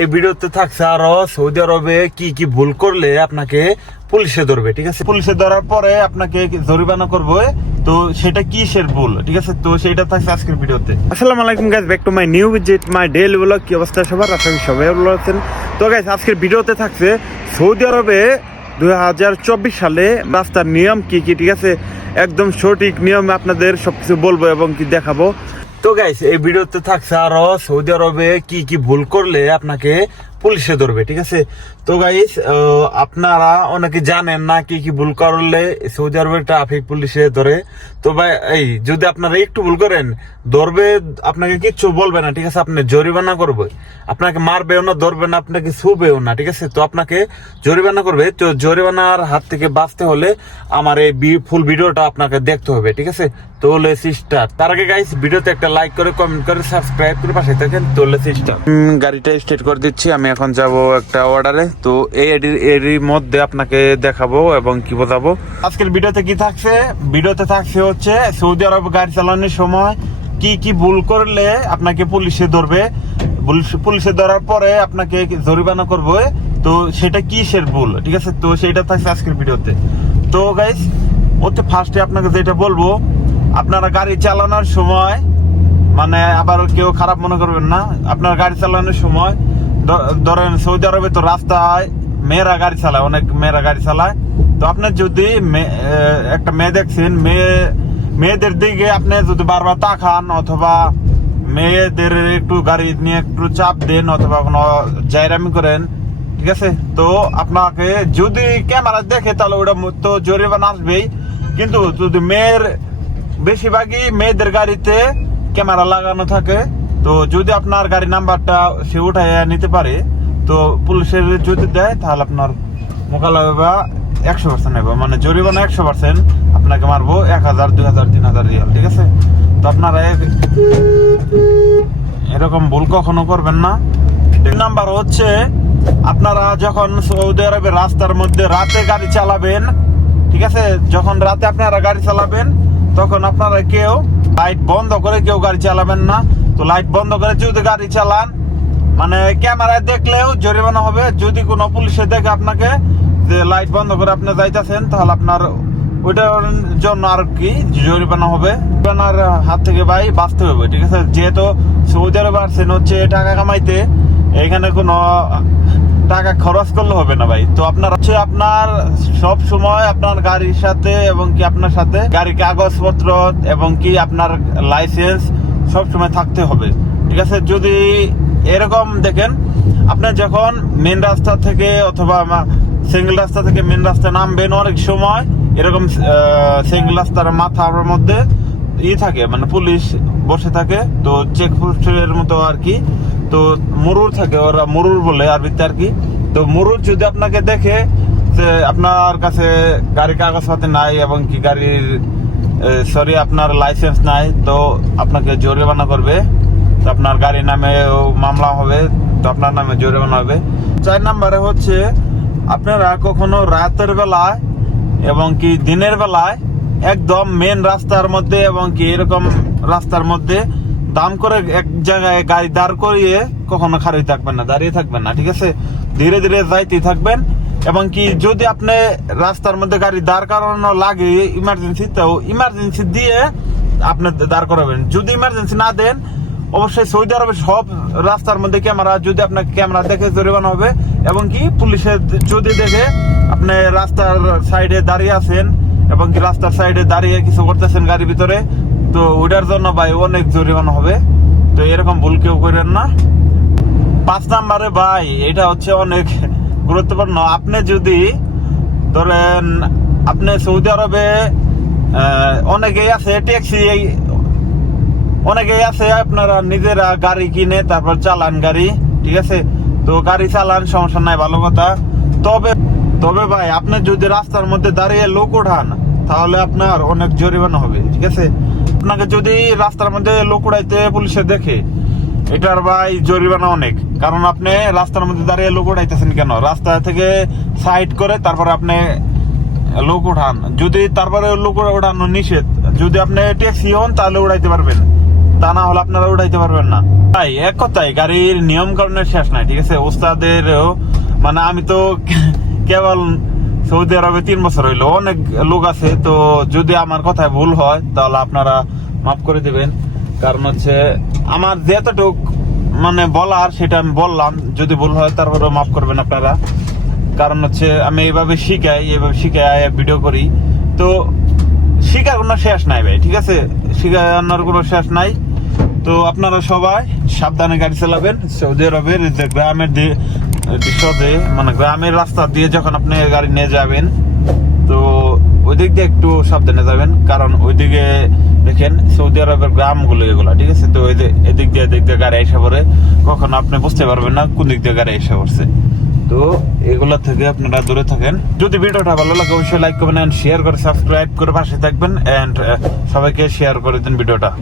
এই ভিডিওতে থাকছে আরও সৌদি আরবে কি কি ভুল করলে আপনাকে পুলিশে ধরবে, ঠিক আছে? পুলিশে ধরার পরে আপনাকে জরিমানা করবে, তো সেটা কিসের ভুল, ঠিক আছে? তো সেটা থাকছে আজকের ভিডিওতে। আসসালামু আলাইকুম guys back to my new visit my daily vlog কি অবস্থা সবার? আশা করি সবাই ভালো আছেন। তো গাইস আজকের ভিডিওতে থাকছে সৌদি আরবে দুই হাজার চব্বিশ সালে রাস্তার নিয়ম কি কি, ঠিক আছে? একদম সঠিক নিয়ম আপনাদের সবকিছু বলব এবং কি দেখাবো। তো গাইস এই ভিডিওতে থাকছে আরও সৌদি আরবে কি কি ভুল করলে আপনাকে পুলিশে ধরবে, ঠিক আছে? তো গাইস আপনারা অনেকে জানেন না কি কি ভুল করলে সৌদি আরবের ট্রাফিক পুলিশে ধরে। তো ভাই, এই যদি আপনারা একটু ভুল করেন, ধরবে, আপনাকে কিচ্ছু বলবে না, ঠিক আছে? আপনি জরিমানা করবে। আপনাকে মারবেও না, ধরবে না, আপনাকে ছুবেও না, ঠিক আছে? তো আপনাকে জরিমানা করবে। তো জরিমানার হাত থেকে বাঁচতে হলে আমার এই ফুল ভিডিওটা আপনাকে দেখতে হবে, ঠিক আছে? তো লেসি স্টার্ট তার আগে গাইস ভিডিওতে একটা লাইক করে কমেন্ট করে সাবস্ক্রাইব করে পাশে থাকেন তো লেসি স্টার্ট গাড়িটা স্টার্ট করে দিচ্ছি আমি এখন যাব একটা অর্ডারে তো এই এডির এরই মধ্যে আপনাকে দেখাবো এবং কি বোঝাবো। আজকের ভিডিওতে কি থাকছে? ভিডিওতে থাকছে হচ্ছে সৌদি আরব গাড়ি চালানোর সময় কি কি ভুল করলে আপনাকে পুলিশে ধরবে। পুলিশ- পুলিশে ধরার পরে আপনাকে জরিমানা করবে। তো সেটা কিসের ভুল? ঠিক আছে? তো সেটা থাকছে আজকের ভিডিওতে। তো গাইস ওতে ফার্স্টে আপনাকে যেটা বলব আপনারা গাড়ি চালানোর সময় মানে আবার কেউ খারাপ মনে করবেন না, আপনার গাড়ি চালানোর সময় ধরেন সৌদি আরবে তো রাস্তায় মেয়েরা গাড়ি চালায়, অনেক মেয়েরা গাড়ি চালায়। তো আপনার যদি একটা মেয়ে দেখছেন, মেয়ে, মেয়েদের দিকে আপনি যদি বারবার তাকান অথবা মেয়েদের একটু গাড়ি নিয়ে একটু চাপ দেন অথবা কোনো জায়রামি করেন, ঠিক আছে? তো আপনাকে যদি ক্যামেরা দেখে তাহলে ওটা তো জরিমানা আসবেই। কিন্তু যদি মেয়ের বেশিরভাগই মেয়েদের গাড়িতে ক্যামেরা লাগানো থাকে। তো যদি আপনার গাড়ি নাম্বারটা সে উঠায় নিতে পারে, তো পুলিশের যদি দেয়, তাহলে আপনার মোকাবিলা একশো পার্সেন্ট নেবে মানে জরিমানা একশো পার্সেন্ট আপনাকে মারবো এক হাজার, দুই হাজার, তিন হাজার রিয়াল, ঠিক আছে? তো আপনারা এরকম ভুল কখনো করবেন না। নাম্বার হচ্ছে, আপনারা যখন সৌদি আরবের রাস্তার মধ্যে রাতে গাড়ি চালাবেন, ঠিক আছে? যখন রাতে আপনারা গাড়ি চালাবেন তখন আপনারা কেউ লাইট বন্ধ করে কেউ গাড়ি চালাবেন না। তো লাইট বন্ধ করে যদি গাড়ি চালান মানে ক্যামেরায় দেখলেও জরিমানা হবে। যদি কোনো পুলিশে দেখে আপনাকে যে লাইট বন্ধ করে আপনি যাইতেছেন, তাহলে আপনার ওইটার জন্য আর কি জরিমানা হবে। জরিমানার হাত থেকে ভাই বাঁচতে হবে, ঠিক আছে? যেহেতু সৌদি আরবে আসছেন হচ্ছে টাকা কামাইতে, এখানে কোনো টাকা খরচ করলে হবে না ভাই। তো আপনার হচ্ছে আপনার সব সময় আপনার গাড়ির সাথে এবং কি আপনার সাথে গাড়ির কাগজপত্র এবং কি আপনার লাইসেন্স সব সময় থাকতে হবে। ঠিক আছে? যদি এরকম দেখেন, আপনি যখন মেন রাস্তা থেকে অথবা সিঙ্গেল রাস্তা থেকে মেন রাস্তা নামবেন অনেক সময়, এরকম সিঙ্গেল রাস্তার মাথার মধ্যে ই থাকে মানে পুলিশ বসে থাকে, তো চেক পোস্টের মতো আর কি তো মুরুর থাকে, ওরা মুরুর বলে আরবিতে আর কি। তো মুরুর যদি আপনাকে দেখে যে আপনার কাছে গাড়ি কাগজপাতি নাই এবং কি গাড়ির সরি আপনার লাইসেন্স নাই, তো আপনাকে জরিমানা করবে। তো আপনার গাড়ির নামে মামলা হবে, তো আপনার নামে জরিমানা হবে। চার নাম্বারে হচ্ছে, আপনারা কখনো রাতের বেলায় এবং কি দিনের বেলায় একদম মেন রাস্তার মধ্যে এবং কি এরকম রাস্তার মধ্যে দাম করে এক জায়গায় গাড়ি দাঁড় করিয়ে কখনো খাড়ি থাকবেন না, দাঁড়িয়ে থাকবেন না, ঠিক আছে? ধীরে ধীরে যাইতে থাকবেন। এবং কি, যদি আপনি রাস্তার মধ্যে গাড়ি দাঁড় করানো লাগে ইমার্জেন্সি তো ইমার্জেন্সি দিয়ে আপনি দাঁড় করাবেন। যদি ইমার্জেন্সি না দেন, অবশ্যই সৌদি আরবে সব রাস্তার মধ্যে ক্যামেরা, যদি আপনার ক্যামেরা দেখে জরিমানা হবে। এবং কি পুলিশের যদি দেখে আপনি রাস্তার সাইডে দাঁড়িয়ে আছেন, এবং কি রাস্তার সাইডে দাঁড়িয়ে কিছু করতেছেন গাড়ির ভিতরে তো ওটার জন্য ভাই অনেক জরিমানা হবে। তো এরকম ভুল কেউ করেন না। পাঁচ নাম্বারে ভাই, এটা হচ্ছে অনেক গুরুত্বপূর্ণ। আপনি যদি ধরেন, আপনি সৌদি আরবে অনেকেই আছে, ট্যাক্সি অনেকেই আছে, আপনারা নিজেরা গাড়ি কিনে তারপর চালান গাড়ি, ঠিক আছে? তো গাড়ি চালান সমস্যা নাই, ভালো কথা। তবে তবে ভাই, আপনি যদি রাস্তার মধ্যে দাঁড়িয়ে লোক ওঠান তাহলে আপনার অনেক জরিমানা হবে, ঠিক আছে? আপনাকে যদি রাস্তার মধ্যে লোক উড়াইতে পুলিশে দেখে, এটার ভাই জরিমানা অনেক। কারণ আপনি রাস্তার মধ্যে দাঁড়িয়ে লোক উড়াইতেছেন কেন? রাস্তা থেকে সাইড করে তারপরে আপনি লোক উঠান। যদি তারপরে লোক উড়ানো নিষেধ, যদি আপনি ট্যাক্সি হন, তাহলে উড়াইতে পারবেন। তা না হলে আপনারা উঠাইতে পারবেন না। তাই এক কথাই গাড়ির নিয়ম কারণের শেষ নাই, ঠিক আছে? ওস্তাদেরও মানে আমি তো কেবল সৌদি আরবে তিন বছর হইল। অনেক লোক আছে, তো যদি আমার কথায় ভুল হয়, তাহলে আপনারা মাফ করে দিবেন। কারণ হচ্ছে, আমার যেতটুক মানে বলার সেটা আমি বললাম। যদি ভুল হয় তারপরে মাফ করবেন আপনারা। কারণ হচ্ছে, আমি এইভাবে শিখাই এইভাবে শিখাই, ভিডিও করি। তো শিখার কোনো শেষ নাই ভাই, ঠিক আছে? শিখানোর কোনো শেষ নাই। তো আপনারা সবাই সাবধানে গাড়ি চালাবেন। সৌদি আরবের গ্রামের দি- দৃশ্য দিয়ে মানে গ্রামের রাস্তা দিয়ে যখন আপনি গাড়ি নিয়ে যাবেন, তো ওই দিক দিয়ে একটু সাবধানে যাবেন, কারণ ওইদিকে দেখেন সৌদি আরবের গ্রামগুলো এগুলো, ঠিক আছে? তো ওই এদিক দিয়ে এদিক দিয়ে গাড়ি এসে পড়ে, কখন আপনি বুঝতে পারবেন না কোন দিক দিয়ে গাড়ি এসে পড়ছে। তো এগুলা থেকে আপনারা দূরে থাকেন। যদি ভিডিওটা ভালো লাগে, অবশ্যই লাইক করবেন শেয়ার করে সাবস্ক্রাইব করে পাশে থাকবেন এন্ড সবাইকে শেয়ার করে দিন ভিডিওটা।